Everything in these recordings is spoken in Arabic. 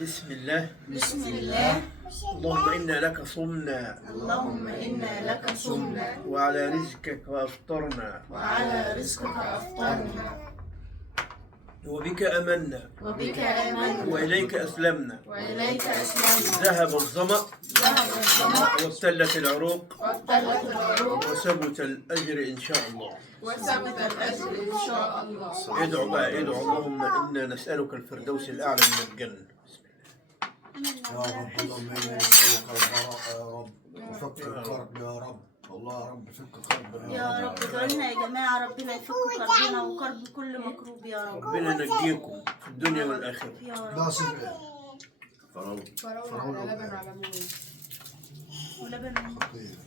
بسم الله. بسم الله. اللهم إنا لك صمنا اللهم إنا لك صمنا وعلى رزقك وأفطرنا وعلى رزقك أفطرنا وبك آمنا وبك آمنا وإليك أسلمنا وإليك أسلمنا. ذهب الظمأ ذهب الظمأ وابتلت العروق وابتلت العروق وثبت الأجر إن شاء الله. وثبت الأجر إن شاء الله. ادعوا بقى، ادعوا اللهم إنا نسألك الفردوس الأعلى من الجنة. يا رب اللهم انا نسألك البراء يا رب وفك الكرب يا رب. الله يا رب فك كرب يا رب ادعوا لنا يا جماعة ربنا يفك كربنا وكرب كل مكروب يا رب. ربنا ينجيكم في الدنيا والآخرة. يا رب. ده سبع فراولة على لبن على موز ولبن خطير.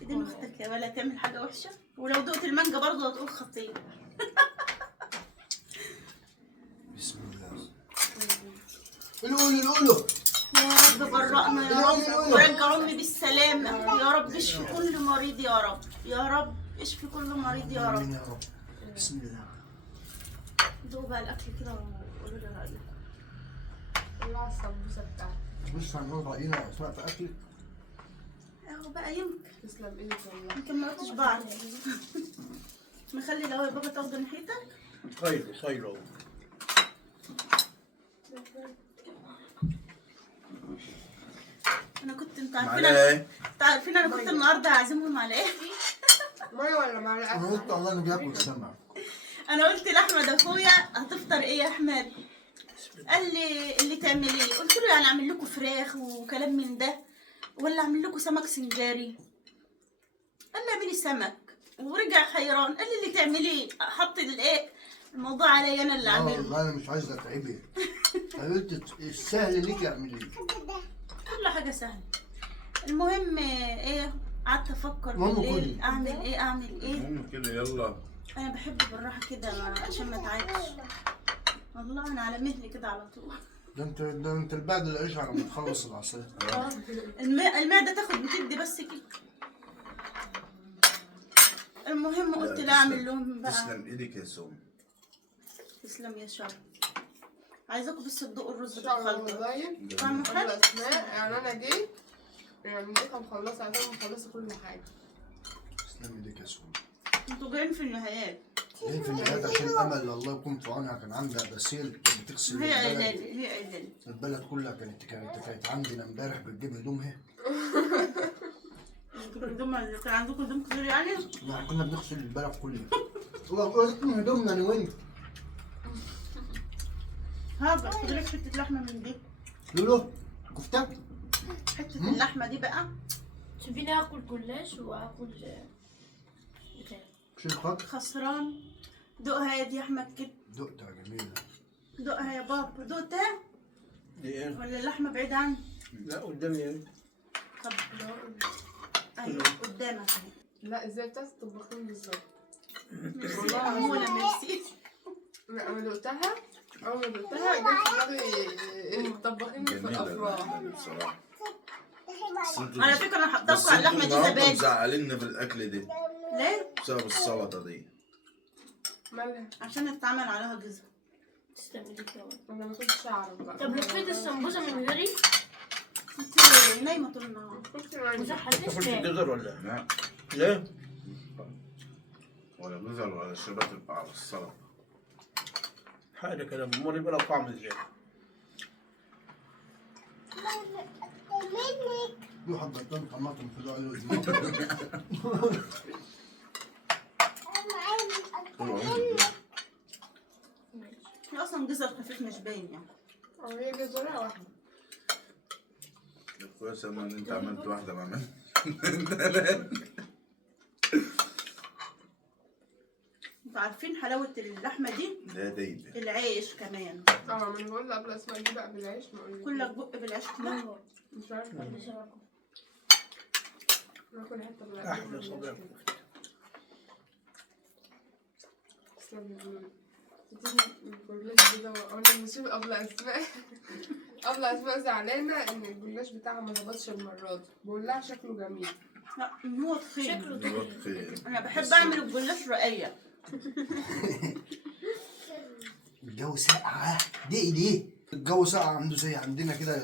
ايدين اختك يا ولا تعمل حاجة وحشة، ولو دقت المانجا برضه هتقول خطير. بسم الله. الأولى يا رب برأنا يا رب ورجع أمي بالسلامة يا رب. اشفي كل مريض يا رب، يا رب اشفي كل مريض يا آمين رب. يا رب. بسم الله. دوقوا بقى الأكل كده وقولوا لي رأيكم. طلع السمبوسة بتاعتي. مش هنقول رأينا أسماء في أكل. اهو بقى يمكن تسلم ايدك والله. ما قلتش بعرف. مخلي لو يا بابا تاخد ناحيتك. صيلوا انا كنت انت عارفين انا كنت النهارده هعزمهم على ايه؟ مية ولا معلقة؟ أنا قلت الله إنه بياكل سمع. انا قلت لاحمد اخويا هتفطر ايه يا احمد؟ قال لي اللي تعمليه. قلت له يعني اعمل لكم فراخ وكلام من ده ولا اعمل لكم سمك سنجاري؟ قال لي اعملي سمك ورجع حيران. قال لي اللي تعمليه. حط الايه الموضوع عليا انا اللي اعمله. والله أنا مش عايز أتعبك. قلت السهل ليك اعمليه. كل حاجه سهله. المهم ايه، قعدت افكر المهم بالليل كلي. اعمل ايه. المهم كده يلا. انا بحب بالراحه كده عشان ما اتعبش. والله انا على مهلي كده على طول. ده انت البعد العيش على ما تخلص العصير. المعده تاخد بتدي بس كده. المهم قلت لا اعمل لهم بقى. تسلم ايدك يا سوم. تسلم يا شر. عايزاكم بس تدوقوا الرز ان شاء الله بالخلطه. والله. طعمه حلو. والله اسماء يعني انا جيت يعني لقيتها مخلصة عشان مخلصة كل حاجة. تسلم ايدك يا سوم. انتوا جايين في النهايات. جايين في النهاية عشان امل الله يكون في عونها. كان عندها غسيل كانت بتغسل هي البلد. قايله هي قايله البلد كلها كانت عندنا امبارح بتجيب هدومها. كان عندكم هدوم كتير يعني؟ يعني كنا بنغسل البلد كلها. وقلت هدومنا انا وانت. هذا خد لك حته لحمه من دي. لولو كفتة. حته اللحمه دي بقى سيبيني اكل جلاش واكل بتاع. شيل خط. خسران. دوقها يا دي يا احمد كده. دقتها جميلة. دوقها يا بابا. دوقتها دي إيه؟ ولا اللحمه بعيده عني؟ لا قدامي إيه؟ طب ايوه قدامك اهي. لا ازاي بتاعت الطباخين بالظبط. ميرسي يا أمولة، ميرسي. لا انا دقتها اول ما دقتها جت في دماغي الطباخين في جميلة الافراح. بصراحة. على فكره انا حطاكوا على اللحمه دي زبادي. مزعليننا في الاكل دي ليه؟ بسبب السلطة دي. مالها؟ عشان اتعمل عليها جزء. تسلم ايدك يا ولد. انا ما كنتش اعرف بقى. طب لفيت السمبوسه من غيري انت نايمه طول النهار. كنت يعني وصحتنيش تاكلش ليه؟ الجزر ولا؟ لا ليه؟ ولا جزر ولا شبت تبقى على السلطة. حاجة كده أمال يبقى لها طعم إزاي؟ في حبتين طماطم في العلو. طول عمري هي اصلا جزر خفيف مش باين يعني. أو هي جزرة واحدة. كويس ان انت عملت واحدة ما عملت. انتوا عارفين حلاوه اللحمه دي؟ لا دايبة. العيش كمان. اه ما انا بقول قبل اسماء دي بقى بالعيش ما اقول كلك بق بالعيش كده. مش عارفة ناكل حتة بالعيش. أحلى صباح. تسلم يا بلول. الجلاش كده وانا نشوف قبل اسماء قبل اسماء زعلانة ان الجلاش بتاعها ما ظبطش المرة دي. بقول لها شكله جميل. لا هو تخين. شكله دلوقتي خير. انا بحب اعمل الجلاش رقيق. الجو ساقعة. دي الجو ساقع عنده زي عندنا كده.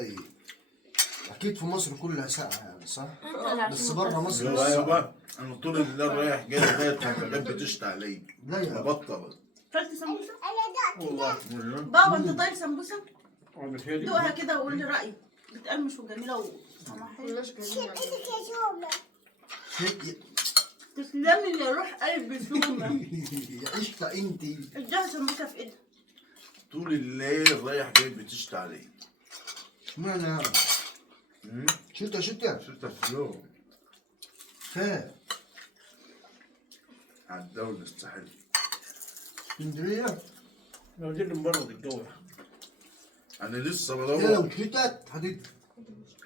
اكيد في مصر كلها ساقعه يعني صح؟ انت اللي بس عشان بره مصر ايوه ايوه بقى، انا طول الليل رايح جاي لغايه ما الحاجات بتشتي عليا. لا يا ببطل كلت سمبوسه؟ والله بابا انت طايل سمبوسه؟ عم بتهيألي دوقها كده وقول لي رايك. بتقرمش وجميله وطعمها حلو. كلناش جايين شيء. تسلمي يا روح قلبي سومه. يا قشطه انت. اديها سمبوسه في ايدها. طول الليل رايح جاي بتشتي عليا. اشمعنى؟ شتا شفت في اليوم خير. على الدولة الساحلية. اسكندريه عايزين نمرض الجو. انا لسه يا بدور لو شتت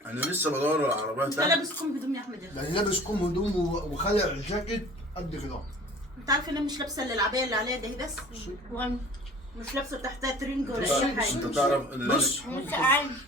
انا لسه بدور على عربية انت تانية. لابس كم هدوم يا احمد؟ يعني لابس كم هدوم وخلع جاكيت قد كده. انت عارف ان انا مش لابسه الا العبايه اللي عليها دي بس. وان مش لابسه تحتها ترنج ولا اي انت حاجه. تعرف بص مسقعين.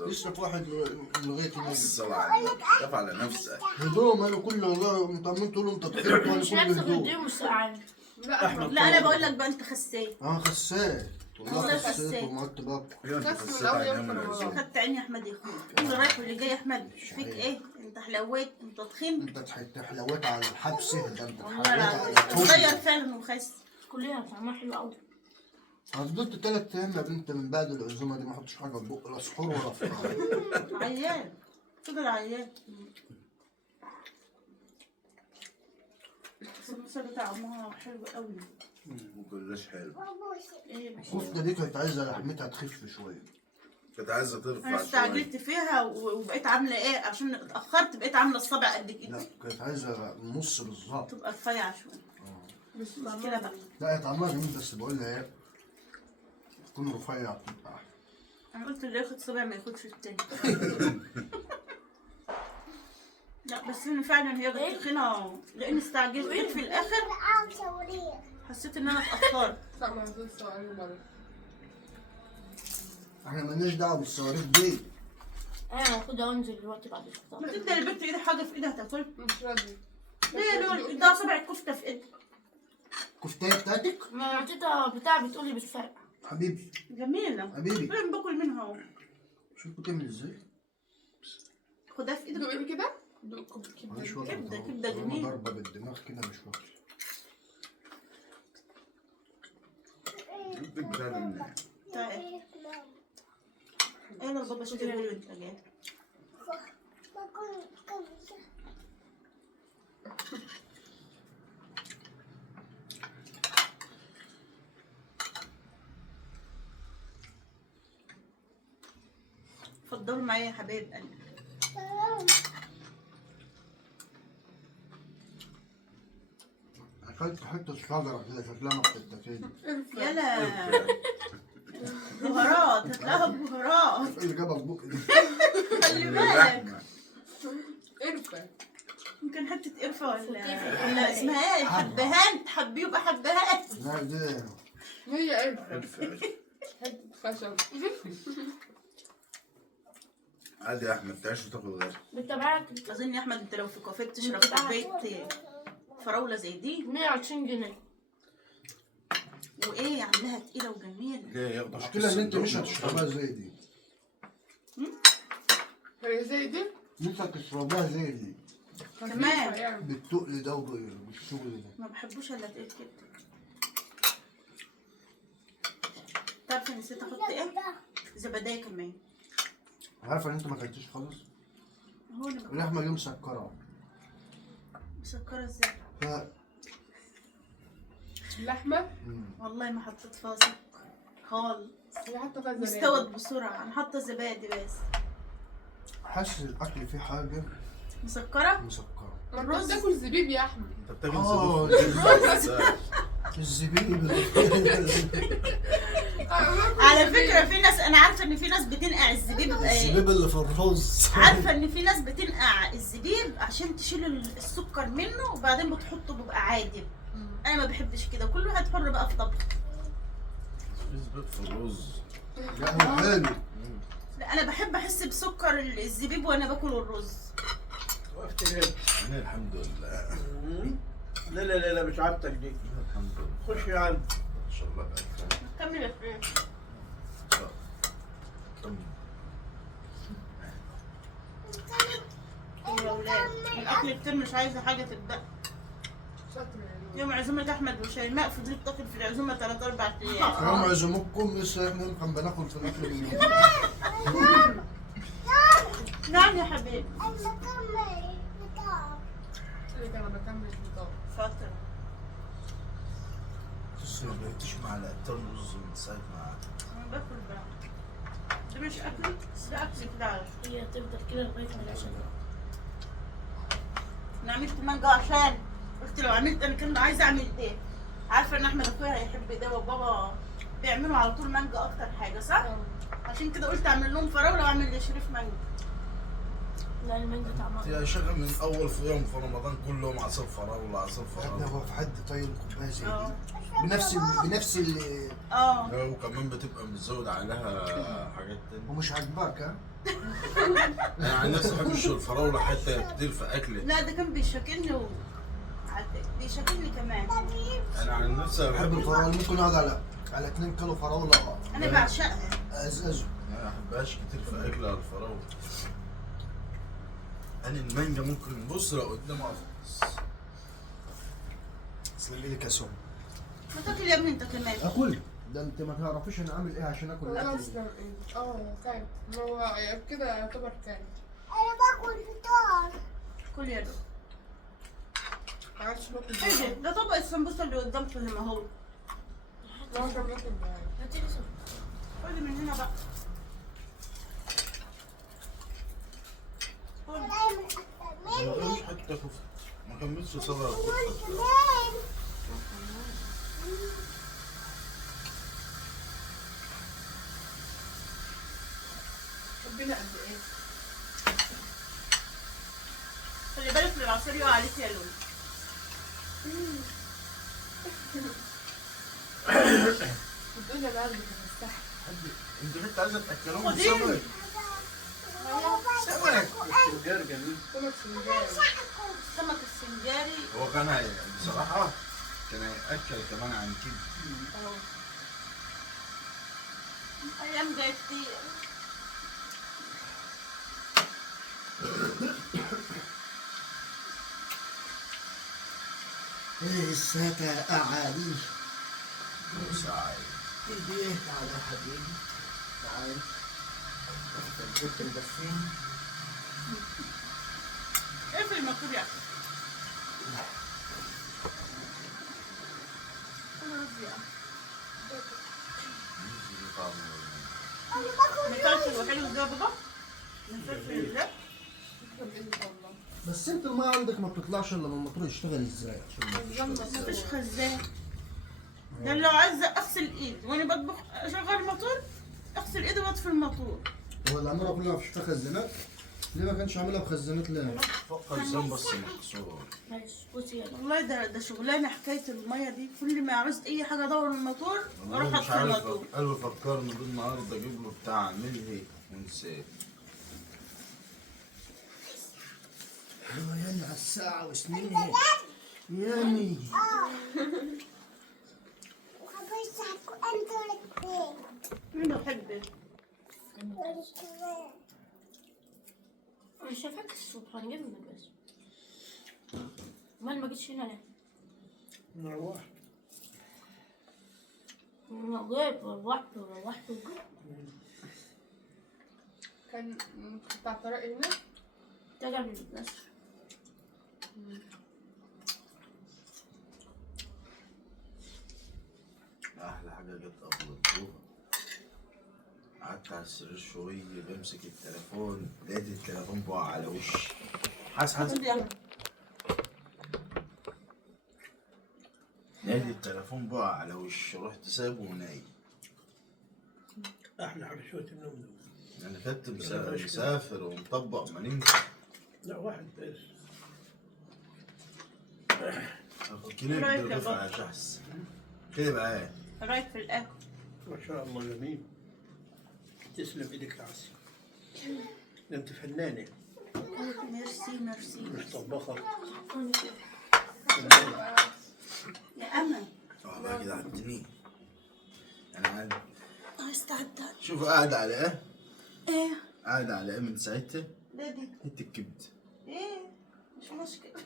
لسه في واحد لغايه النبي. الصلاة على النبي. خاف على نفسك. هدوم انا كله والله انت عمال تقول انت تحب وانا مش كله لابسه هدوم. هدوم مسقعين. لا أحمد. لا انا بقول لك بقى انت خسيت. خسيت والله والله خسيت خسيت. ومعدت باكل. ايوه انت بس من خسيت أول على يوم ايام في العزوم. خدت عيني يا احمد يا اخويا. اللي رايح واللي جاي يا احمد فيك ايه؟ انت حلويت انت تخين. انت حلوت على الحبس ده انت والله حلوت على العظيم الحب. صغير فعلا وخس. كلها طعمها حلو قوي. انا فضلت 3 ايام يا بنت من بعد العزومه دي ما حطش حاجه في بق لا سحور ولا فطار. عيان فضل عيان. السموسه دي طعمها حلو قوي. وكلاش حلو. ايه مش الكفته دي كانت عايزه لحمتها تخف شويه. كانت عايزة ترفع انا شوية. استعجلت فيها وبقيت عامله ايه عشان اتاخرت بقيت عامله الصبع قد كده. لا كانت عايزه نص بالظبط. تبقى رفيعه شويه. بس مشكله بقى. لا هي طعمها جميل بس بقول لها ايه تكون رفيع بتبقى احلى. انا قلت اللي ياخد صبع ما ياخدش التاني. لا بس انا فعلا هي إيه؟ كانت تخينه لان استعجلت جيت في الاخر حسيت ان انا اتاخرت. لا ما هتوصل صغير بره. احنا مالناش دعوه بالصواريخ دي. انا هاخدها وانزل دلوقتي بعد الفطار. ما تدي البنت ايدها حاجه في ايدها تاكل. مش راضي. ليه لول ده صبع الكفته في ايدها. الكفتايه بتاعتك ما اعطيتها بتاع بتقولي بتفرقع. حبيبي جميله. حبيبي فين باكل منها اهو. شوف بتعمل ازاي. خدها في دوق ايدك. ايدي كده. دوق مش كبده. واخد كبدة- طبعا. كبدة طالما جميلة. ضربه بالدماغ كده مش واخد. جبتك بتاع الناس. تعال. ايه لو بابا اشتري لي وانت جاي. اتفضلوا معايا يا حبايب قلبي. اكلت حته شجره كده شكلها ما بتتاكلش. يلا بهارات هتلاقيها بهارات. ايه اللي جابها في بقي دي؟ خلي بالك اللحمة. قرفة. يمكن حتة قرفة ولا اسمها ايه حبهان تحبيه يبقى حبهان. لا دي هي قرفة. عرفة. حتة خشب. عادي يا احمد تعيش وتاكل غير. بتبعت اظن يا احمد انت لو في كافيه تشرب كوباية فراولة زي دي 120 جنيه. وايه عاملاها تقيلة وجميلة. ليه ياخدوا المشكله ان انت مش هتشربها زي دي. هي زي دي. مش هتشربها زي دي. تمام. يعني. بالتقل ده وبالشغل ده. ما بحبوش الا تقيل كده. تعرف نسيت احط ايه؟ زبداية كمان. عارفه ان انت ما اكلتيش خالص؟ هو اللي بقى اللحمه اليوم مسكره. مسكرة ازاي؟ ف اللحمة. والله ما حطيت فيها سكر خالص. هي حاطة فيها زبادي. استوت بسرعة انا حاطة زبادي بس. حاسس الاكل فيه حاجه مسكرة؟ مسكره. ما انت الرز. بتاكل زبيب يا احمد. انت بتاكل الزبيب على فكرة في ناس انا عارفة ان في ناس بتنقع الزبيب الزبيب اللي في الرز. عارفة ان في ناس بتنقع الزبيب عشان تشيل السكر منه وبعدين بتحطه بيبقى عادي. انا ما بحبش كده كل واحد حر بقى في طبخ. زبيب في الرز. لا هو حلو. لا انا بحب احس بسكر الزبيب وانا باكل الرز. وقفت ليه؟ انا الحمد لله. لا لا لا لا مش عادتك دي. الحمد لله. خش يا عم. ان شاء الله بألف خير. كمل يا فريد. اكل كتير مش عايزه حاجه تبدا. شاطرة يعني. يوم عزومه احمد وشيماء فضلت تاكل في العزومه 3-4 ايام. يوم عزومكم لسه احنا نبقى بناكل في الاكل منه. نعم يا حبيبي. اللي كان بكمل الفطار. شاطر. بص ما بقيتش معلقتين رز من ساعة ما انا باكل بقى. ده مش اكلي، ده اكلي كده على طول. هي تفضل كده لغاية ما العشاء. انا عملت مانجا عشان قلت لو عملت انا كنت عايزه اعمل ايه. عارفه ان احمد اخويا هيحب ده وبابا بيعملوا على طول مانجا اكتر حاجه صح؟ عشان كده قلت اعمل لهم فراوله واعمل لشريف مانجا. لا المانجا طعمها. يا شغل من اول في يوم في رمضان كل يوم عصير فراولة عصير يا ابني فراولة. هو في حد طيب كوبايه زي اه. دي بنفس اللي اه. لا وكمان بتبقى متزود عليها حاجات تانية. ومش عاجباك ها؟ انا عن نفسي بحب الفراولة حتى كتير في اكلي. لا ده كان بيشكلني بيشكلني كمان. انا عن نفسي بحب بحب الفراوله، ممكن اقعد على 2 كيلو فراوله انا بعشقها. ازازه. ما بحبهاش كتير في اكل الفراولة. انا المانجا ممكن بص لو قدام افطس. تسلم ايدك يا سم. ما تاكل يا ابني انت كمان. اكل ده انت ما تعرفيش انا عامل ايه عشان اكل الاكل خلاص ده. كان ايه؟ كان هو كده يعتبر كان. كل يا دوب. معرفش باكل ايه ده طبق السمبوسه اللي قدامكم هنا اهو. لا كان باكل معايا. هاتي لي سم. خدي من هنا بقى. ما غيرش حتى كفته ما كملتش صبر كفته. ربنا قد ايه؟ خلي بالك من العصير يقع عليك يا لولو. بتقول يا بعد بتفتح. انت كنت عايزه تاكلهم خديه. سمك. سمك السنجار جميل. سمك سنجاري. السمك السنجاري. هو كان بصراحه كان هياكل كمان عن كده. ايام جاي كتير. ايه الساتا اعالي. ساعد ايه تعال يا حبيبي تعال. اختك البيت مدفين. اقفل الموتور يا اخي. مفلفل وحلو ازاي يا بابا؟ مفلفل ازاي؟ بس انت ما عندك ما بتطلعش الا لما الموتور يشتغل ازاي عشان مفيش خزان. ده لو عايزه اغسل ايدي وانا بطبخ اشغل الموتور اغسل ايدي واطفي الموتور. هو العمارة كلها مفيش فيها خزانات؟ ليه ما كانش عاملها بخزانات ليه؟ فوق خزان بس مكسور. معلش بصي يلا. والله ده شغلانه حكايه الميه دي. كل ما عاوزت اي حاجه ادور الموتور واروح مش اطفي عارف الموتور. قلبي فكرني بالنهارده اجيب له بتاع ملهي ونسيت. ايوه ياني على الساعة وسنيني ياني. مين بحب انا شايفاك الصبح انا جاي منك بس. امال ما جيتش هنا ليه؟ نروح. انا جيت وروحت وجيت. كان بتاع طارق هنا. ترجع من الناس. احلى حاجه جت قبل الظهر قعدت على السرير شويه بمسك التليفون لقيت التليفون بقع على وشي. حاسس لقيت التليفون بقع على وشي رحت سايبه ونايم. احلى حاجه شويه النوم دول. انا كنت مسافر ومطبق ما نمت. لا واحد بس. كده بالرفع يا شخص كده بقى ايه رايك في الاكل؟ ما شاء الله جميل. تسلم ايدك يا عسل. انت فنانه ميرسي ميرسي مش طباخه. يا امل. بقى كده عدني. انا قاعد استعدت. شوف قاعد على ايه؟ ايه قاعد على ايه من ساعتها؟ ده دي حته الكبد. ايه مش خلاص كده.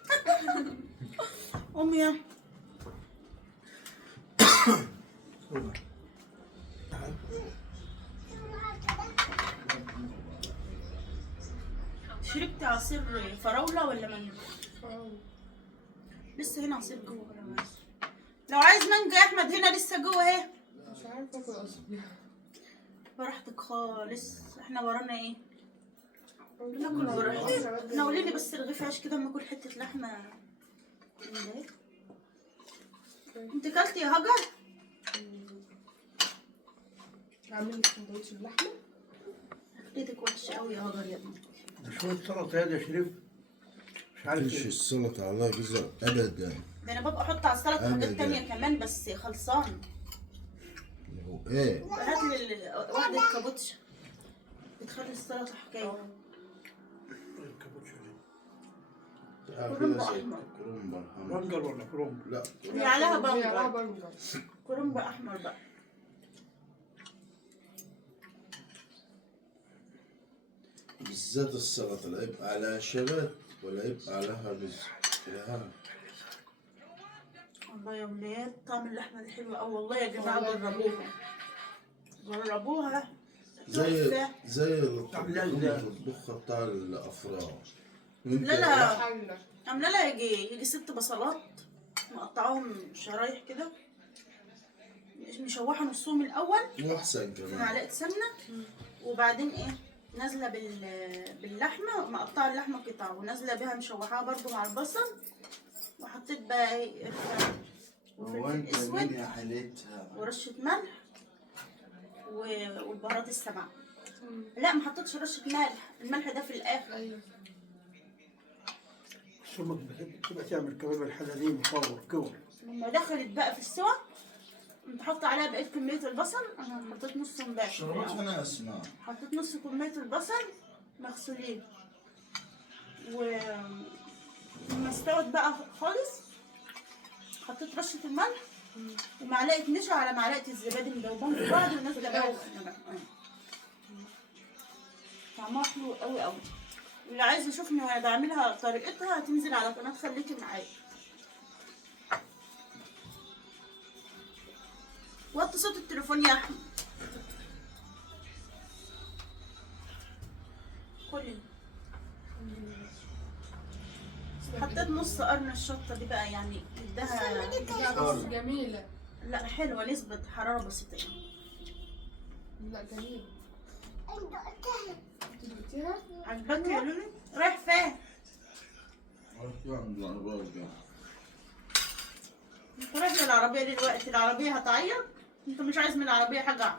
قوم يا تعال. شربت عصير فراولة ولا مانجا؟ اه. لسه هنا عصير جوه ولا عايز؟ لو عايز مانجا يا احمد هنا لسه جوه اهي. مش عارفة اكل اصلا. براحتك خالص، احنا ورانا ايه؟ ناكل براحتنا. احنا قولي لي بس رغيف عيش كده اما اكل حتة لحمة من ده. انت كلتي يا هاجر؟ هعمل لك سندوتش اللحمة. اكلتك وحشة قوي يا هاجر يا ابني. ده شوية سلطة يا شريف، مش عارف تمشي ايه. السلطة على جزر أبدا. ده انا ببقى احط على السلطة حاجات أبداً. تانية كمان بس خلصان. هو إيه؟ هات لي واحدة كابوتشا بتخلي السلطة حكاية. الكابوتشو دي. كرنب أحمر. بنجر ولا كرومب؟ لا هي عليها هي عليها بنجر. بنجر. كرنب احمر بقى. بالذات السلطة لا يبقى عليها شبت ولا يبقى عليها رز. يا والله يا ولاد طعم اللحمة دي حلوة أوي والله يا جماعة، جربوها جربوها. زي تحفة. زي عاملة الطبخة إزاي؟ المطبخة بتاع الأفراح. وأنت لا لا حلة. عاملة لها يجي 6 بصلات مقطعهم شرايح كده، مشوحة نصهم الأول وأحسن في كمان. معلقة سمنة، وبعدين إيه نازلة باللحمة، مقطعة اللحمة قطع ونازلة بيها مشوحاها برضو مع البصل، وحطيت بقى إيه هو وفلفل أنت أسود مين يا حليتها؟ ورشة ملح والبهارات السبعة. لا ما حطيتش رشة ملح، الملح ده في الآخر. ايوه. ثم تبقى تعمل كباب الحلة دي مصور كور. لما دخلت بقى في السوا انت حط عليها بقيت كمية البصل، انا حطيت نص امبارح. شربت أنا أسماء. حطيت نص كمية البصل مغسولين، ولما استوت بقى خالص حطيت رشة الملح ومعلقة نشا على معلقة الزبادي مدوبهم في بعض ونازلة بقى. طعمها حلو قوي قوي. اللي عايز يشوفني وانا بعملها طريقتها هتنزل على قناة خليكي معايا. وطي صوت التليفون يا احمد. كلي. حطيت نص قرن الشطة دي بقى يعني ادها. لا بس جميلة. لا حلوة نسبة حرارة بسيطة يعني. لا جميلة. انت دقتيها؟ عجبك يا لولي؟ رايح فين؟ انت رايح للعربية دلوقتي، العربية هتعيط؟ انت مش عايز من العربية حاجة؟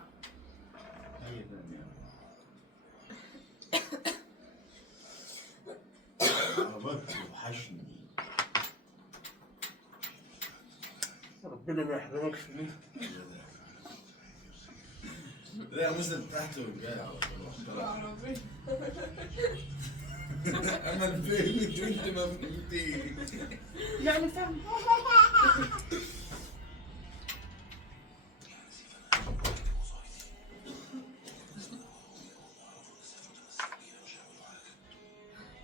عربك وحشني. ربنا ما يحرمكش منها. لا مسلم تحت وجاي على طول. عربية. أنا فهمت وأنت ما فهمتيش. لا انا فاهمة.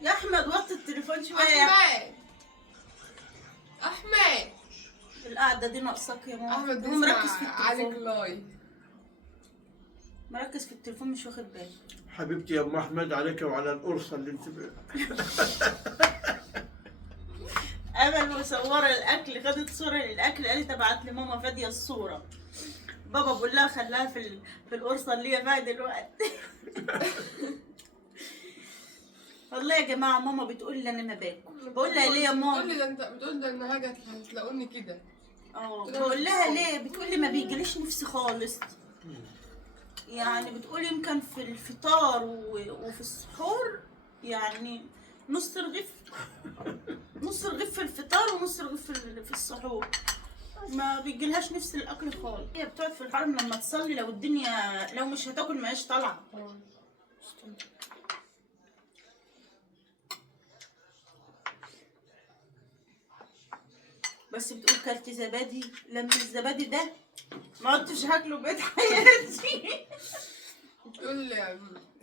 يا احمد وطي التليفون شوية. احمد. احمد. القعدة دي ناقصاك يا ماما. احمد هو مركز في بيسمع عليك التليفون، لايف. مركز في التليفون مش واخد باله. حبيبتي يا ام احمد عليك وعلى القرصه اللي انت امل مصوره الاكل، خدت صوره للاكل قالت ابعت لماما فاديه الصوره. بابا بقول لها خلاها في القرصه اللي هي فيها دلوقتي. والله يا جماعه ماما بتقول لي انا ما باكل، بقول لها ليه يا بتقول ماما؟ لي ده انت بتقول ده ان حاجة هتلاقوني كده. بقول لها ليه؟ بتقول لي ما بيجيليش نفسي خالص. يعني بتقول يمكن في الفطار وفي السحور يعني نص رغيف في الفطار ونص رغيف في السحور، ما بيجيلهاش نفس الاكل خالص. هي بتقعد في الحرم لما تصلي لو الدنيا لو مش هتاكل معيش طالعه. بس بتقول كلت زبادي، لما الزبادي ده ما عدتش هاكله بقيت حياتي. بتقول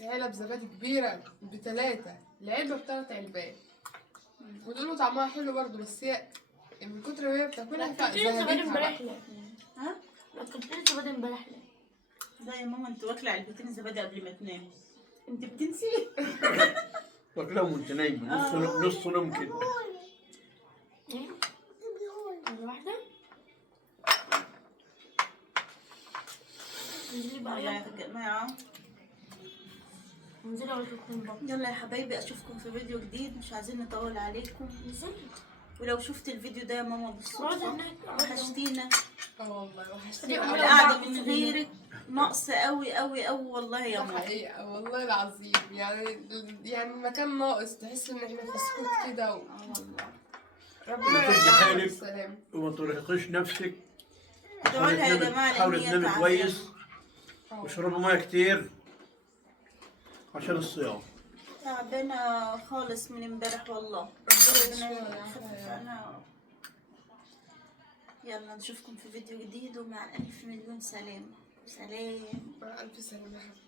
علب زبادي كبيرة ب3، العلبة ب3 علبات. بتقولوا طعمها حلو برضه، بس هي من كتر ما هي بتاكلها كلتين زبادي امبارح فزهقتها. ليه؟ ها؟ كلتين زبادي امبارح ليه؟ لا يا ماما انت واكله علبتين الزبادي قبل ما تنامي. انت بتنسي؟ واكلهم وانت نايمه نص نوم كده. ايه؟ مرة واحدة؟ انزلي بقى يا يلا. جماعه انزلي اقول لكم بابا. يلا يا حبايبي اشوفكم في فيديو جديد، مش عايزين نطول عليكم. انزلي. ولو شفت الفيديو ده يا ماما اقعدي بالصدفه هناك. وحشتينا، اه والله وحشتني أنا أوي. القعده من غيرك ناقصه قوي قوي قوي والله يا ده ماما. حقيقة والله العظيم، يعني المكان ناقص، تحس ان احنا في سكوت كده والله ربنا وتدي يرجعنا حالك. بالسلامة. وما ترهقيش نفسك. ادعوا لها يا جماعه لان حاولي هي تنامي تعبانة. كويس واشربي ميه كتير عشان الصيام. تعبانه خالص من امبارح والله. ربنا ربنا يشفيها يخفف يا رب. عنها. يلا نشوفكم في فيديو جديد ومع ألف مليون سلامة. سلام. مع ألف سلامة يا حبيبي.